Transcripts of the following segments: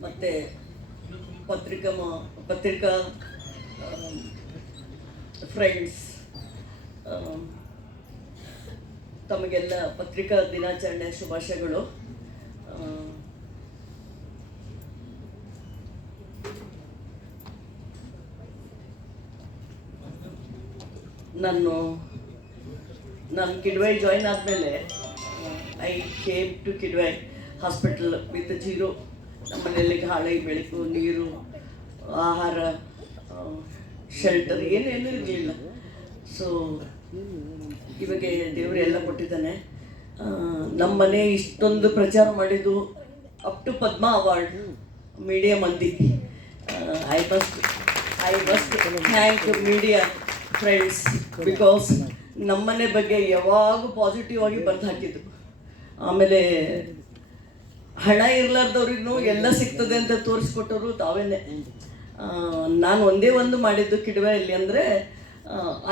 ಮತ್ತು ಪತ್ರಿಕಾ ಮ- ಪತ್ರಿಕಾ ಫ್ರೆಂಡ್ಸ್ ತಮಗೆಲ್ಲ ಪತ್ರಿಕಾ ದಿನಾಚರಣೆ ಶುಭಾಶಯಗಳು. ನಾನು ನಾನು ಕಿಡ್ವೈ ಜಾಯಿನ್ ಆದಮೇಲೆ I came to Kidwai hospital with zero ನಮ್ಮ ಮನೆಯಲ್ಲಿ ಗಾಳಿ, ಬೆಳಕು, ನೀರು, ಆಹಾರ ಶೆಲ್ಟರ್ ಏನೇನೂ ಇರಲಿಲ್ಲ. ಸೊ ಇವಾಗ ದೇವರು ಎಲ್ಲ ಕೊಟ್ಟಿದ್ದಾನೆ. ನಮ್ಮ ಮನೆ ಇಷ್ಟೊಂದು ಪ್ರಚಾರ ಮಾಡಿದ್ದು up to Padma award media ಮಂದಿ. I must I must thank media friends because ನಮ್ಮನೆ ಬಗ್ಗೆ ಯಾವಾಗೂ ಪಾಸಿಟಿವ್ ಆಗಿ ಬರ್ದು ಹಾಕಿದ್ರು ಆಮೇಲೆ ಹಣ ಇರ್ಲಾರ್ದವ್ರಿಗೂ ಎಲ್ಲ ಸಿಗ್ತದೆ ಅಂತ ತೋರಿಸ್ಕೊಟ್ಟವರು ತಾವೇನೆ. ನಾನು ಒಂದೇ ಒಂದು ಮಾಡಿದ್ದು ಕಿಡ್ವಾಯಲ್ಲಿ ಅಂದರೆ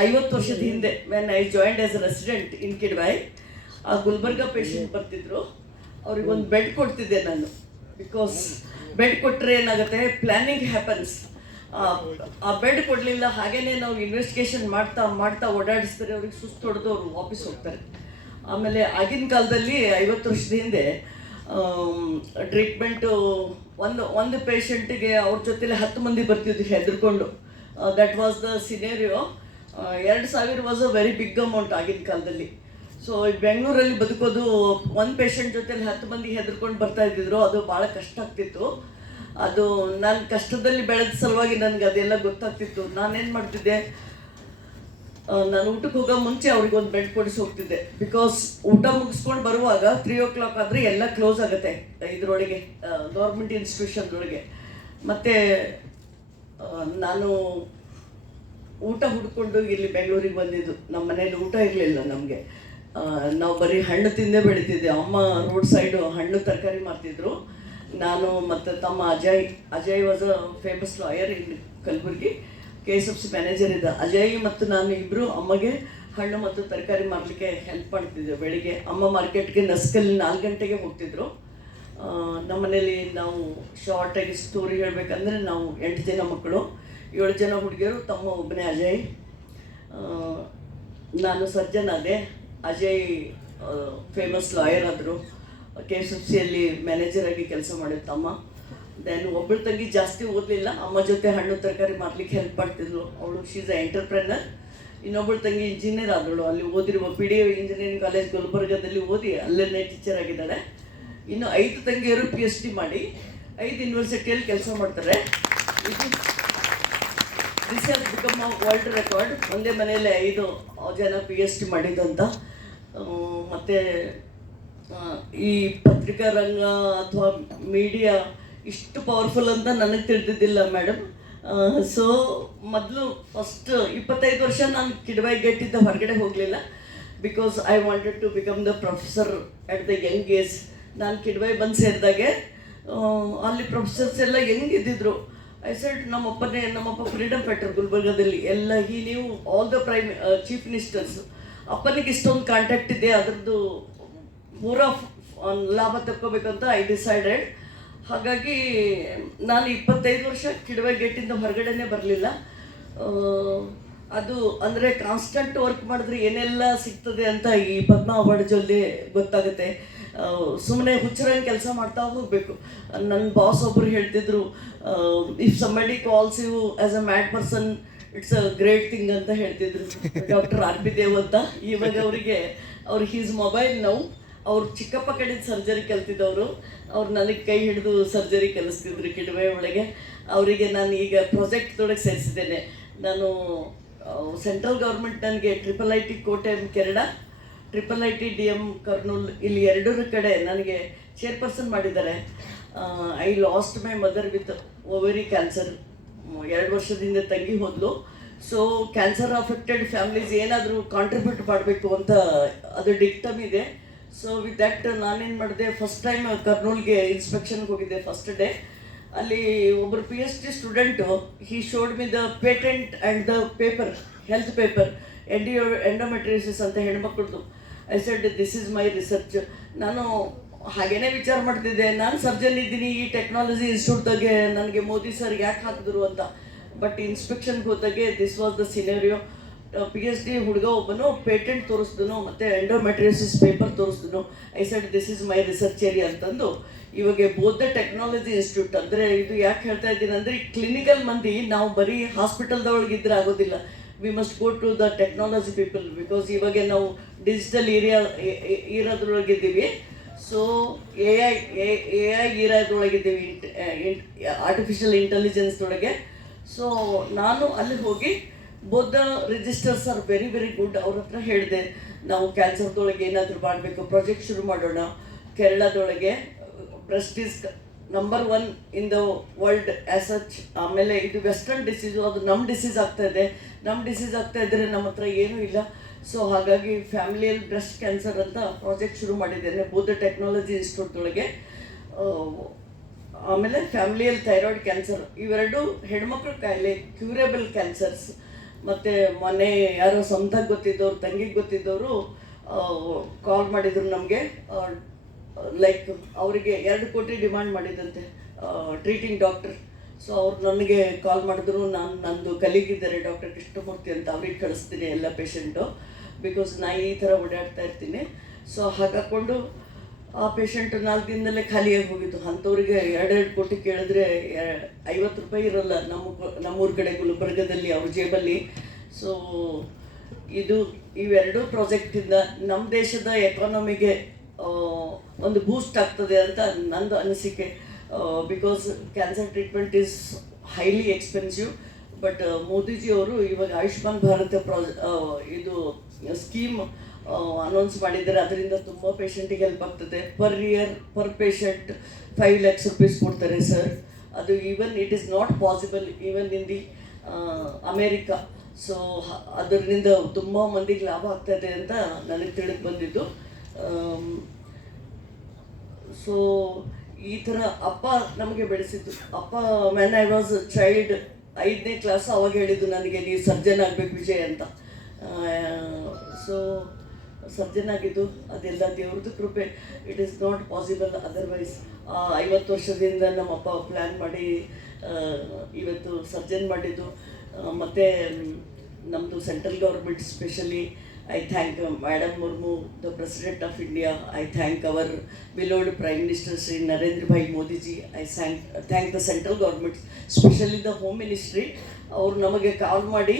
ಐವತ್ತು ವರ್ಷದ ಹಿಂದೆ when I joined as a resident in Kidwai ಆ ಗುಲ್ಬರ್ಗ ಪೇಷಂಟ್ ಬರ್ತಿದ್ರು. ಅವ್ರಿಗೆ ಒಂದು ಬೆಡ್ ಕೊಡ್ತಿದ್ದೆ ನಾನು. ಬಿಕಾಸ್ ಬೆಡ್ ಕೊಟ್ಟರೆ ಏನಾಗುತ್ತೆ? ಪ್ಲ್ಯಾನಿಂಗ್ ಹ್ಯಾಪನ್ಸ್ ಆ ಬೆಡ್ ಕೊಡಲಿಲ್ಲ, ಹಾಗೇನೆ ನಾವು ಇನ್ವೆಸ್ಟಿಗೇಷನ್ ಮಾಡ್ತಾ ಮಾಡ್ತಾ ಓಡಾಡಿಸ್ತಾರೆ. ಅವ್ರಿಗೆ ಸುಸ್ತು ಹೊಡೆದು ಅವ್ರು ವಾಪಸ್ ಹೋಗ್ತಾರೆ. ಆಮೇಲೆ ಆಗಿನ ಕಾಲದಲ್ಲಿ ಐವತ್ತು ವರ್ಷದ ಹಿಂದೆ ಟ್ರೀಟ್ಮೆಂಟು ಒಂದು ಒಂದು ಪೇಷಂಟಿಗೆ ಅವ್ರ ಜೊತೆಲಿ ಹತ್ತು ಮಂದಿ ಬರ್ತಿದ್ರು ಹೆದರ್ಕೊಂಡು. ದಟ್ ವಾಸ್ ದ ಸಿನೇರಿಯೋ ಎರಡು ಸಾವಿರ was a very big amount ಆಗಿದ್ದ ಕಾಲದಲ್ಲಿ. ಸೊ ಬೆಂಗಳೂರಲ್ಲಿ ಬದುಕೋದು ಒಂದು ಪೇಷಂಟ್ ಜೊತೆಲಿ ಹತ್ತು ಮಂದಿ ಹೆದರ್ಕೊಂಡು ಬರ್ತಾ ಇದ್ದಿದ್ರು. ಅದು ಭಾಳ ಕಷ್ಟ ಆಗ್ತಿತ್ತು. ಅದು ನಾನು ಕಷ್ಟದಲ್ಲಿ ಬೆಳೆದ ಸಲುವಾಗಿ ನನಗೆ ಅದೆಲ್ಲ ಗೊತ್ತಾಗ್ತಿತ್ತು. ನಾನೇನು ಮಾಡ್ತಿದ್ದೆ? ನಾನು ಊಟಕ್ಕೆ ಹೋಗೋ ಮುಂಚೆ ಅವ್ರಿಗೆ ಒಂದು ಬೆಡ್ ಕೊಡಿಸಿ ಹೋಗ್ತಿದ್ದೆ. ಬಿಕಾಸ್ ಊಟ ಮುಗಿಸ್ಕೊಂಡು ಬರುವಾಗ ತ್ರೀ ಓ ಕ್ಲಾಕ್ ಆದರೆ ಎಲ್ಲ ಕ್ಲೋಸ್ ಆಗುತ್ತೆ ಇದರೊಳಗೆ ಗೌರ್ಮೆಂಟ್ ಇನ್ಸ್ಟಿಟ್ಯೂಷನ್ಗಳಿಗೆ ಮತ್ತು ನಾನು ಊಟ ಹುಡ್ಕೊಂಡು ಇಲ್ಲಿ ಬೆಂಗಳೂರಿಗೆ ಬಂದಿದ್ದು. ನಮ್ಮ ಮನೇಲಿ ಊಟ ಇರಲಿಲ್ಲ ನಮಗೆ. ನಾವು ಬರೀ ಹಣ್ಣು ತಿಂದೇ ಬೆಳಿತಿದ್ದೆ. ಅಮ್ಮ ರೋಡ್ ಸೈಡು ಹಣ್ಣು ತರಕಾರಿ ಮಾಡ್ತಿದ್ರು ನಾನು ಮತ್ತು ತಮ್ಮ Ajay Ajay was a famous lawyer in Kalaburagi K S F C manager ಇದ್ದ ಅಜಯ್ ಮತ್ತು ನಾನು ಇಬ್ಬರು ಅಮ್ಮಗೆ ಹಣ್ಣು ಮತ್ತು ತರಕಾರಿ ಮಾರಲಿಕ್ಕೆ ಹೆಲ್ಪ್ ಮಾಡ್ತಿದ್ದೆ ಬೆಳಿಗ್ಗೆ ಅಮ್ಮ ಮಾರ್ಕೆಟ್ಗೆ ನಸ್ಕಲ್ಲಿ ನಾಲ್ಕು ಗಂಟೆಗೆ ಹೋಗ್ತಿದ್ರು. ನಮ್ಮ ಮನೇಲಿ ನಾವು ಶಾರ್ಟಾಗಿ ಸ್ಟೋರಿ ಹೇಳಬೇಕಂದ್ರೆ ನಾವು ಎಂಟು ಜನ ಮಕ್ಕಳು, ಏಳು ಜನ ಹುಡುಗಿಯರು, ತಮ್ಮ ಒಬ್ಬನೇ ಅಜಯ್. ನಾನು ಸರ್ಜನ್ ಅದೆ ಅಜಯ್ ಫೇಮಸ್ ಲಾಯರ್ ಆದರು. ಕೆ ಎಸ್ ಎಫ್ ಸಿಯಲ್ಲಿ ಮ್ಯಾನೇಜರ್ ಆಗಿ ಕೆಲಸ ಮಾಡಿದ ತಮ್ಮ ದೆನ್ ಒಬ್ಬಳು ತಂಗಿ ಜಾಸ್ತಿ ಓದಲಿಲ್ಲ, ಅಮ್ಮ ಜೊತೆ ಹಣ್ಣು ತರಕಾರಿ ಮಾರ್ಲಿಕ್ಕೆ ಹೆಲ್ಪ್ ಮಾಡ್ತಿದ್ರು ಅವಳು ಶೀಸ್ ಅ ಎಂಟರ್ಪ್ರೆನರ್ ಇನ್ನೊಬ್ಬಳು ತಂಗಿ ಇಂಜಿನಿಯರ್ ಆದಳು. ಅಲ್ಲಿ ಓದಿರುವ ಪಿ ಡಿ ಇಂಜಿನಿಯರಿಂಗ್ ಕಾಲೇಜ್ ಗುಲ್ಬರ್ಗದಲ್ಲಿ ಓದಿ ಅಲ್ಲೇ ಟೀಚರ್ ಆಗಿದ್ದಾಳೆ. ಇನ್ನು ಐದು ತಂಗಿಯರು ಪಿ ಎಚ್ ಡಿ ಮಾಡಿ, ಐದು ಯೂನಿವರ್ಸಿಟಿಯಲ್ಲಿ ಕೆಲಸ ಮಾಡ್ತಾರೆ. ಹ್ಯಾಸ್ ಬಿಕಮ್ ವರ್ಲ್ಡ್ ರೆಕಾರ್ಡ್ ಒಂದೇ ಮನೆಯಲ್ಲಿ ಐದು ಜನ ಪಿ ಎಚ್ ಡಿ ಮಾಡಿದ್ದಂತ ಮತ್ತು ಮತ್ತೆ ಈ ಪತ್ರಿಕಾ ರಂಗ ಅಥವಾ ಮೀಡಿಯಾ ಇಷ್ಟು ಪವರ್ಫುಲ್ ಅಂತ ನನಗೆ ತಿಳಿದಿದ್ದಿಲ್ಲ ಮೇಡಮ್ ಸೊ ಮೊದಲು ಫಸ್ಟ್ ಇಪ್ಪತ್ತೈದು ವರ್ಷ ನಾನು ಕಿಡವಾಯಿ ಗೇಟಿಂದ ಹೊರಗಡೆ ಹೋಗಲಿಲ್ಲ. Because I wanted to become the professor at the young age ನಾನು ಕಿಡವಾಯಿ ಬಂದು ಸೇರಿದಾಗೆ ಅಲ್ಲಿ ಪ್ರೊಫೆಸರ್ಸ್ ಎಲ್ಲ ಹೆಂಗಿದ್ದಿದ್ರು ಐ ಸೆಡ್ ನಮ್ಮಪ್ಪನೇ, ನಮ್ಮಪ್ಪ ಫ್ರೀಡಮ್ ಫೈಟರ್ ಗುಲ್ಬರ್ಗದಲ್ಲಿ. ಎಲ್ಲ ಈ ನೀವು all the prime chief ministers ಅಪ್ಪನಿಗೆ ಇಷ್ಟೊಂದು ಕಾಂಟ್ಯಾಕ್ಟ್ ಇದೆ, ಅದರದ್ದು ಪೂರಾ ಲಾಭ ತಕ್ಕೋಬೇಕಂತ ಐ ಡಿಸೈಡೆಡ್ ಹಾಗಾಗಿ ನಾನು ಇಪ್ಪತ್ತೈದು ವರ್ಷ ಕಿಡವೆ ಗೇಟಿಂದ ಹೊರಗಡೆನೆ ಬರಲಿಲ್ಲ. ಅದು ಅಂದರೆ ಕಾನ್ಸ್ಟಂಟ್ ವರ್ಕ್ ಮಾಡಿದ್ರೆ ಏನೆಲ್ಲ ಸಿಗ್ತದೆ ಅಂತ ಈ ಪದ್ಮ ಅವಾರ್ಡ್ ಜೊತೆ ಗೊತ್ತಾಗುತ್ತೆ. ಸುಮ್ಮನೆ ಹುಚ್ಚರಂಗೆ ಕೆಲಸ ಮಾಡ್ತಾ ಹೋಗಬೇಕು. ನನ್ನ ಬಾಸ್ ಒಬ್ಬರು ಹೇಳ್ತಿದ್ರು if somebody calls you as a mad person it's a great thing ಅಂತ ಹೇಳ್ತಿದ್ರು. ಡಾಕ್ಟರ್ ಆರ್ ಬಿ ದೇವ್ ಅಂತ. ಇವಾಗ ಅವರಿಗೆ, ಅವ್ರು ಹೀಸ್ ಮೊಬೈಲ್ ನಾವು ಅವ್ರು ಚಿಕ್ಕಪ್ಪ ಕಡೆಯಿಂದ ಸರ್ಜರಿ ಕಲ್ತಿದ್ದವರು. ಅವ್ರು ನನಗೆ ಕೈ ಹಿಡಿದು ಸರ್ಜರಿ ಕಲಿಸ್ತಿದ್ರು ಕಿಡವೆ ಒಳಗೆ. ಅವರಿಗೆ ನಾನು ಈಗ ಪ್ರಾಜೆಕ್ಟ್ ತೊಡಗೆ ಸೇರಿಸಿದ್ದೇನೆ. ನಾನು ಸೆಂಟ್ರಲ್ ಗೌರ್ಮೆಂಟ್ ನನಗೆ ಟ್ರಿಪಲ್ ಐ ಟಿ ಕೋಟೆ ಕೆರಡ. Triple I T D M Kurnool ಇಲ್ಲಿ ಎರಡರ ಕಡೆ ನನಗೆ ಚೇರ್ಪರ್ಸನ್ ಮಾಡಿದ್ದಾರೆ. I lost my mother with ovary cancer ಎರಡು ವರ್ಷದಿಂದ ತಂಗಿ ಹೋದ್ಲು. ಸೊ ಕ್ಯಾನ್ಸರ್ ಅಫೆಕ್ಟೆಡ್ ಫ್ಯಾಮಿಲೀಸ್ ಏನಾದರೂ ಕಾಂಟ್ರಿಬ್ಯೂಟ್ ಮಾಡಬೇಕು ಅಂತ ಅದು ಡಿಕ್ಟಮ್ ಇದೆ. ಸೊ ವಿತ್ ದಟ್ ನಾನೇನು ಮಾಡಿದೆ ಫಸ್ಟ್ ಟೈಮ್ ಕರ್ನೂಲ್ಗೆ ಇನ್ಸ್ಪೆಕ್ಷನ್ಗೆ ಹೋಗಿದ್ದೆ ಫಸ್ಟ್ ಡೇ ಅಲ್ಲಿ ಒಬ್ಬರು P H D student he showed me the patent and the paper health paper ಎಂಡಿಯೋ endometriosis ಅಂತ ಹೆಣ್ಮಕ್ಳದ್ದು I said this is my research ನಾನು ಹಾಗೇನೆ ವಿಚಾರ ಮಾಡ್ತಿದ್ದೆ, ನಾನು ಸರ್ಜನ್ ಇದ್ದೀನಿ, ಈ ಟೆಕ್ನಾಲಜಿ ಇನ್ಸ್ಟಿಟ್ಯೂಟ್ದಾಗೆ ನನಗೆ ಮೋದಿ ಸರ್ ಯಾಕೆ ಹಾಕಿದ್ರು ಅಂತ. ಬಟ್ ಇನ್ಸ್ಪೆಕ್ಷನ್ಗೆ ಹೋದಾಗೆ this was the scenario P H D ಹುಡುಗ ಒಬ್ಬನು ಪೇಟೆಂಟ್ ತೋರಿಸ್ದನು, ಮತ್ತು endometriosis paper ತೋರಿಸ್ದನು. I said this is my research area ಅಂತಂದು. ಇವಾಗ ಬೋಧ ಟೆಕ್ನಾಲಜಿ ಇನ್ಸ್ಟಿಟ್ಯೂಟ್ ಅಂದರೆ ಇದು ಯಾಕೆ ಹೇಳ್ತಾ ಇದ್ದೀನಿ ಅಂದರೆ ಕ್ಲಿನಿಕಲ್ ಮಂದಿ ನಾವು ಬರೀ ಹಾಸ್ಪಿಟಲ್ದೊಳಗೆ ಇದ್ರೆ ಆಗೋದಿಲ್ಲ. We must go to the technology people because ಇವಾಗ ನಾವು digital area ಇರೋದ್ರೊಳಗಿದ್ದೀವಿ so A I A I ಇರೋದ್ರೊಳಗಿದ್ದೀವಿ artificial ಇಂಟೆಲಿಜೆನ್ಸ್ದೊಳಗೆ ಸೊ ನಾನು ಅಲ್ಲಿ ಹೋಗಿ ಬೌದ್ಧ registers are very very good ಅವ್ರ ಹತ್ರ ಹೇಳಿದೆ, ನಾವು ಕ್ಯಾನ್ಸರ್ದೊಳಗೆ ಏನಾದರೂ ಮಾಡಬೇಕು ಪ್ರಾಜೆಕ್ಟ್ ಶುರು ಮಾಡೋಣ. ಕೇರಳದೊಳಗೆ breast is number one in the world as such ಆಮೇಲೆ ಇದು ವೆಸ್ಟರ್ನ್ ಡಿಸೀಸು ಅದು ನಮ್ಮ ಡಿಸೀಸ್ ಆಗ್ತಾ ಇದೆ. ನಮ್ಮ ಡಿಸೀಸ್ ಆಗ್ತಾ ಇದ್ದರೆ ನಮ್ಮ ಹತ್ರ ಏನೂ ಇಲ್ಲ. ಸೊ ಹಾಗಾಗಿ ಫ್ಯಾಮಿಲಿಯಲ್ಲಿ ಬ್ರೆಸ್ಟ್ ಕ್ಯಾನ್ಸರ್ ಅಂತ ಪ್ರಾಜೆಕ್ಟ್ ಶುರು ಮಾಡಿದ್ದೇನೆ, ಬೌದ್ಧ ಟೆಕ್ನಾಲಜಿ ಇನ್ಸ್ಟಿಟ್ಯೂಟ್ ಒಳಗೆ ಆಮೇಲೆ ಫ್ಯಾಮಿಲಿಯಲ್ಲಿ ಥೈರಾಯ್ಡ್ ಕ್ಯಾನ್ಸರ್ ಇವೆರಡು ಹೆಣ್ಮಕ್ಳ ಕಾಯಿಲೆ ಕ್ಯೂರೇಬಲ್ ಕ್ಯಾನ್ಸರ್ಸ್ ಮತ್ತು ಮೊನ್ನೆ ಯಾರೋ ಸ್ವಂತಕ್ಕೆ ಗೊತ್ತಿದ್ದವ್ರು, ತಂಗಿಗೆ ಗೊತ್ತಿದ್ದವರು ಕಾಲ್ ಮಾಡಿದರು ನಮಗೆ. ಲೈಕ್ ಅವರಿಗೆ ಎರಡು ಕೋಟಿ ಡಿಮಾಂಡ್ ಮಾಡಿದಂತೆ ಟ್ರೀಟಿಂಗ್ ಡಾಕ್ಟರ್ ಸೊ ಅವ್ರು ನನಗೆ ಕಾಲ್ ಮಾಡಿದ್ರು. ನಾನು, ನಂದು ಕಲೀಗಿದ್ದಾರೆ ಡಾಕ್ಟರ್ ಕೃಷ್ಣಮೂರ್ತಿ ಅಂತ ಅವ್ರಿಗೆ ಕಳಿಸ್ತೀನಿ ಎಲ್ಲ ಪೇಷಂಟು ಬಿಕಾಸ್ ನಾ ಈ ಥರ ಓಡಾಡ್ತಾ ಇರ್ತೀನಿ. ಸೊ ಹಾಗಾಕೊಂಡು ಆ ಪೇಷಂಟ್ ನಾಲ್ಕು ದಿನದಲ್ಲೇ ಖಾಲಿಯಾಗಿ ಹೋಗಿತ್ತು ಅಂಥವ್ರಿಗೆ ಎರಡೆರಡು ಕೋಟಿ ಕೇಳಿದ್ರೆ ಐವತ್ತು ರೂಪಾಯಿ ಇರೋಲ್ಲ. ನಮ್ಮ ನಮ್ಮೂರ ಕಡೆ ಗುಲ್ಬರ್ಗದಲ್ಲಿ, ಅವ್ರ ಜೇಬಲ್ಲಿ. ಸೊ ಇದು ಇವೆರಡೂ ಪ್ರಾಜೆಕ್ಟಿಂದ ನಮ್ಮ ದೇಶದ ಎಕಾನಮಿಗೆ ಒಂದು ಬೂಸ್ಟ್ ಆಗ್ತದೆ ಅಂತ ನಂದು ಅನಿಸಿಕೆ. Because cancer treatment is highly expensive but Modiji ಅವರು ಇವಾಗ ಆಯುಷ್ಮಾನ್ ಭಾರತ ಪ್ರಾಜ್ ಇದು ಸ್ಕೀಮ್ ಅನೌನ್ಸ್ ಮಾಡಿದ್ದಾರೆ ಅದರಿಂದ ತುಂಬ ಪೇಷಂಟಿಗೆ ಹೆಲ್ಪ್ ಆಗ್ತದೆ. Per year per patient five lakhs rupees ಕೊಡ್ತಾರೆ ಸರ್ ಅದು even it is not possible even in the America so ಅದರಿಂದ ತುಂಬ ಮಂದಿಗೆ ಲಾಭ ಆಗ್ತಾಯಿದೆ ಅಂತ ನನಗೆ ತಿಳಿದು ಬಂದಿದ್ದು. ಸೊ ಈ ಥರ ಅಪ್ಪ ನಮಗೆ ಬೆಳೆಸಿದ್ದು. ಅಪ್ಪ ಮ್ಯಾನ್ ಐ ವಾಸ್ ಚೈಲ್ಡ್ ಐದನೇ ಕ್ಲಾಸ್ ಅವಾಗ ಹೇಳಿದ್ದು ನನಗೆ, ನೀವು ಸರ್ಜನ್ ಆಗಬೇಕು, ವಿಜಯ್ ಅಂತ. ಸೊ ಸರ್ಜನ್ ಆಗಿದ್ದು, ಅದೆಲ್ಲ ದೇವ್ರದ್ದು ಕೃಪೆ. It is not possible otherwise ಐವತ್ತು ವರ್ಷದಿಂದ ನಮ್ಮಪ್ಪ ಪ್ಲ್ಯಾನ್ ಮಾಡಿ ಇವತ್ತು ಸರ್ಜನ್ ಮಾಡಿದ್ದು. ಮತ್ತು ಮತ್ತೆ ನಮ್ಮದು central government specially I thank madam Murmu the president of India I thank our beloved prime minister Shri Narendra Bhai Modiji I thank thank the central government specially the home ministry ಅವರು ನಮಗೆ ಕಾಲ್ ಮಾಡಿ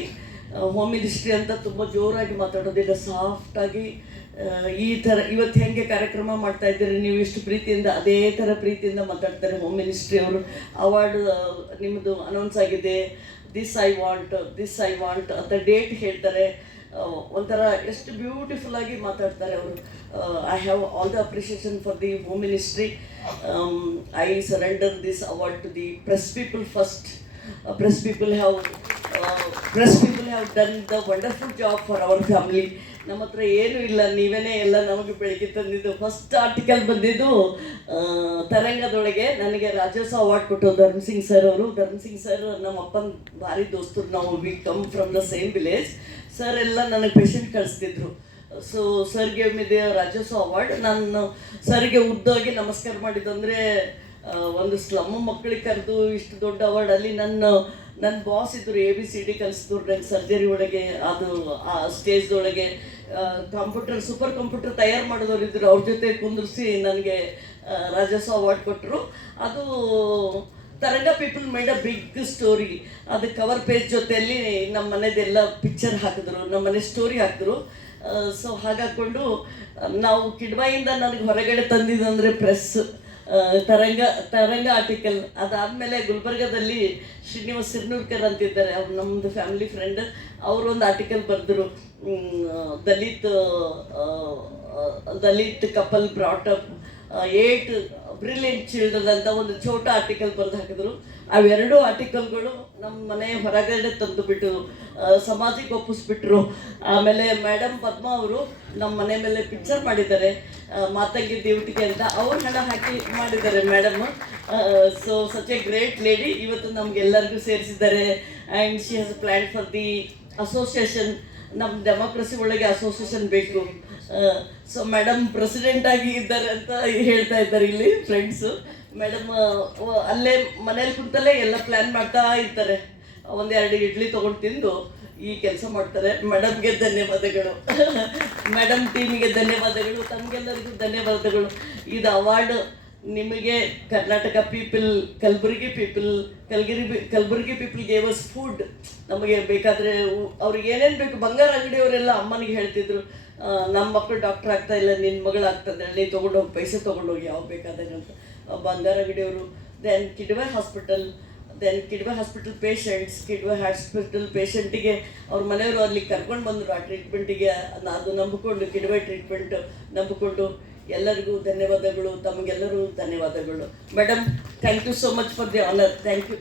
home ministry ಅಂತ ತುಂಬ ಜೋರಾಗಿ ಮಾತಾಡೋದಿಲ್ಲ ಸಾಫ್ಟಾಗಿ ಈ ಥರ ಇವತ್ತು ಹೆಂಗೆ ಕಾರ್ಯಕ್ರಮ ಮಾಡ್ತಾ ಇದ್ದೀರಿ? ನೀವು ಇಷ್ಟು ಪ್ರೀತಿಯಿಂದ, ಅದೇ ಥರ ಪ್ರೀತಿಯಿಂದ ಮಾತಾಡ್ತಾರೆ ಹೋಮ್ ಮಿನಿಸ್ಟ್ರಿ ಅವರು. ಅವಾರ್ಡ್ ನಿಮ್ಮದು ಅನೌನ್ಸ್ ಆಗಿದೆ. This I want this I want ಅಂತ ಡೇಟ್ ಹೇಳ್ತಾರೆ. ಒಂಥರ ಎಷ್ಟು ಬ್ಯೂಟಿಫುಲ್ ಆಗಿ ಮಾತಾಡ್ತಾರೆ ಅವರು. I have all the appreciation for the home ministry I surrender this award to the press people first press people have press people have done the wonderful job for our family ನಮ್ಮ ಹತ್ರ ಏನೂ ಇಲ್ಲ ನೀವೇ ಎಲ್ಲ ನಮಗೆ ಬೆಳಗ್ಗೆ ತಂದಿದ್ದು. First article ಬಂದಿದ್ದು ತರಂಗದೊಳಗೆ ನನಗೆ ರಾಜ್ಯೋತ್ಸವ ಅವಾರ್ಡ್ ಕೊಟ್ಟು ಧರ್ಮ್ ಸಿಂಗ್ ಸರ್ ಅವರು. ಧರ್ಮ್ ಸಿಂಗ್ ಸರ್ ನಮ್ಮ ಅಪ್ಪನ ಭಾರಿ ದೋಸ್ತರು. ನಾವು we come from the same village sir ಎಲ್ಲ ನನಗೆ ಪೇಷಂಟ್ ಕಳಿಸ್ತಿದ್ರು. ಸೊ ಸರ್ಗೆ ಮಿದೆ ರಾಜ್ಯೋತ್ಸವ ಅವಾರ್ಡ್ ನಾನು ಸರ್ಗೆ ಉದ್ದೋಗಿ ನಮಸ್ಕಾರ ಮಾಡಿದಂದರೆ ಒಂದು ಸ್ಲಮ್ ಮಕ್ಕಳಿಗೆ ಕರೆದು ಇಷ್ಟು ದೊಡ್ಡ ಅವಾರ್ಡಲ್ಲಿ ನನ್ನ ನನ್ನ ಬಾಸ್ ಇದ್ದರು ಎ ಬಿ ಸಿ ಡಿ ಕಲಿಸಿದ್ರು ನಂಗೆ ಸರ್ಜರಿ ಒಳಗೆ, ಅದು, ಆ ಸ್ಟೇಜ್ದೊಳಗೆ ಕಂಪ್ಯೂಟರ್ ಸೂಪರ್ ಕಂಪ್ಯೂಟರ್ ತಯಾರು ಮಾಡಿದವರು ಇದ್ದರು ಅವ್ರ ಜೊತೆ ಕುಂದಿರಿಸಿ ನನಗೆ ರಾಜಸ್ವ ಅವಾರ್ಡ್ ಕೊಟ್ಟರು ಅದು Taranga people made a big story ಅದು ಕವರ್ ಪೇಜ್ ಜೊತೆಯಲ್ಲಿ ನಮ್ಮ ಮನೆದೆಲ್ಲ ಪಿಕ್ಚರ್ ಹಾಕಿದ್ರು ನಮ್ಮ ಮನೆ ಸ್ಟೋರಿ ಹಾಕಿದ್ರು. ಸೊ ಹಾಗಾಕೊಂಡು ನಾವು ಕಿಡ್ಬಾಯಿಂದ ನನಗೆ ಹೊರಗಡೆ ತಂದಿದ್ದಂದರೆ ಪ್ರೆಸ್ ತರಂಗ ತರಂಗ ಆರ್ಟಿಕಲ್ ಅದಾದಮೇಲೆ ಗುಲ್ಬರ್ಗದಲ್ಲಿ ಶ್ರೀನಿವಾಸ್ ಸಿರ್ನೂರ್ಕರ್ ಅಂತಿದ್ದಾರೆ. ಅವ್ರು ನಮ್ಮದು ಫ್ಯಾಮಿಲಿ ಫ್ರೆಂಡ್ ಅವರು ಒಂದು ಆರ್ಟಿಕಲ್ ಬರೆದ್ರು. Dalit Dalit couple brought up eight brilliant children ಅಂತ ಒಂದು ಛೋಟ ಆರ್ಟಿಕಲ್ ಬರೆದು ಹಾಕಿದ್ರು. ಅವೆರಡು ಆರ್ಟಿಕಲ್ಗಳು ನಮ್ಮ ಮನೆ ಹೊರಗಡೆ ತಂದು ಬಿಟ್ಟು ಸಮಾಜಕ್ಕೆ ಒಪ್ಪಿಸ್ಬಿಟ್ರು. ಆಮೇಲೆ ಮೇಡಮ್ ಪದ್ಮ ಅವರು ನಮ್ಮ ಮನೆ ಮೇಲೆ ಪಿಕ್ಚರ್ ಮಾಡಿದ್ದಾರೆ. ಮಾತಂಗಿ ದೇವಟಿಗೆ ಅಂತ ಅವ್ರ ಹಣ ಹಾಕಿ ಮಾಡಿದ್ದಾರೆ madam so such a great lady ಇವತ್ತು ನಮ್ಗೆಲ್ಲರಿಗೂ ಸೇರಿಸಿದ್ದಾರೆ. And she has plan for the association ನಮ್ಮ ಡೆಮೋಕ್ರಸಿ ಒಳಗೆ ಅಸೋಸಿಯೇಷನ್ ಬೇಕು. ಸೊ ಮೇಡಮ್ ಪ್ರೆಸಿಡೆಂಟ್ ಆಗಿ ಇದ್ದಾರೆ ಅಂತ ಹೇಳ್ತಾ ಇದ್ದಾರೆ ಇಲ್ಲಿ ಫ್ರೆಂಡ್ಸು ಮೇಡಮ್ ಅಲ್ಲೇ ಮನೇಲಿ ಕುಂತಲ್ಲೇ ಎಲ್ಲ ಪ್ಲ್ಯಾನ್ ಮಾಡ್ತಾ ಇರ್ತಾರೆ. ಒಂದೆರಡು ಇಡ್ಲಿ ತೊಗೊಂಡು ತಿಂದು ಈ ಕೆಲಸ ಮಾಡ್ತಾರೆ. ಮೇಡಮ್ಗೆ ಧನ್ಯವಾದಗಳು. ಮೇಡಮ್ ಟೀಮಿಗೆ ಧನ್ಯವಾದಗಳು. ತಮಗೆಲ್ಲರಿಗೂ ಧನ್ಯವಾದಗಳು. ಇದು ಅವಾರ್ಡ್ ನಿಮಗೆ Karnataka people Kalaburagi people ಕಲಗಿರಿ Kalaburagi people gave us food ನಮಗೆ ಬೇಕಾದರೆ ಅವ್ರಿಗೆ ಏನೇನು ಬೇಕು ಬಂಗಾರ ಅಂಗಡಿಯವರೆಲ್ಲ ಅಮ್ಮನಿಗೆ ಹೇಳ್ತಿದ್ರು. ನಮ್ಮ ಮಕ್ಕಳು ಡಾಕ್ಟರ್ ಆಗ್ತಾ ಇಲ್ಲ ನಿನ್ನ ಮಗಳು ಆಗ್ತದೆ ನೀ ತೊಗೊಂಡೋಗಿ ಪೈಸೆ ತೊಗೊಂಡೋಗಿ ಯಾವ ಬೇಕಾದಾಗ ಅಂತ ಆ, ಬಂಗಾರ ಅಂಗಡಿಯವರು then Kidwai hospital then Kidwai hospital patients Kidwai hospital ಪೇಷಂಟಿಗೆ ಅವ್ರ ಮನೆಯವರು ಅಲ್ಲಿ ಕರ್ಕೊಂಡು ಬಂದರು ಆ ಟ್ರೀಟ್ಮೆಂಟಿಗೆ ಅದು ನಂಬಿಕೊಂಡು ಕಿಡ್ವೆ ಟ್ರೀಟ್ಮೆಂಟ್ ನಂಬಿಕೊಂಡು ಎಲ್ಲರಿಗೂ ಧನ್ಯವಾದಗಳು ತಮಗೆಲ್ಲರೂ ಧನ್ಯವಾದಗಳು. Madam thank you so much for the honour thank you